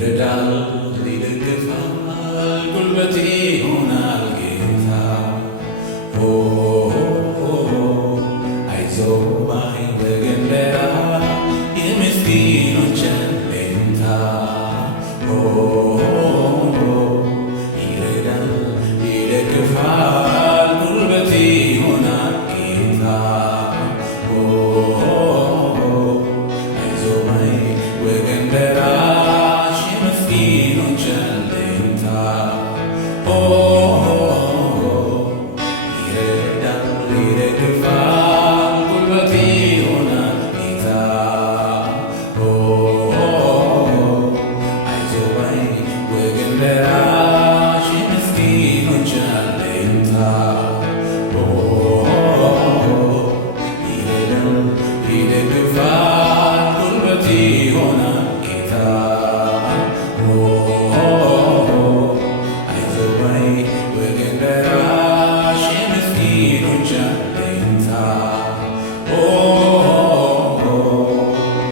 ይረዳል ይደግፋል ጉልበቴ ይሆናል ጌታ አይዞህ ባይ ወገን ደራሽ የምስኪኖች አለኝታ ይረዳል ይደግፋል ጉልበቴ ይሆናል ጌታ አይዞህ ባይ ወገን ደራሽ የምስኪኖች አለኝታ ይረዳል ይደግፋል ጉልበቴ ይሆናል ጌታ አይዞህ ባይ ወገን ደራሽ የምስኪኖች አለኝታ ይረዳል ይደግፋል ጉልበቴ ይሆናል ጌታ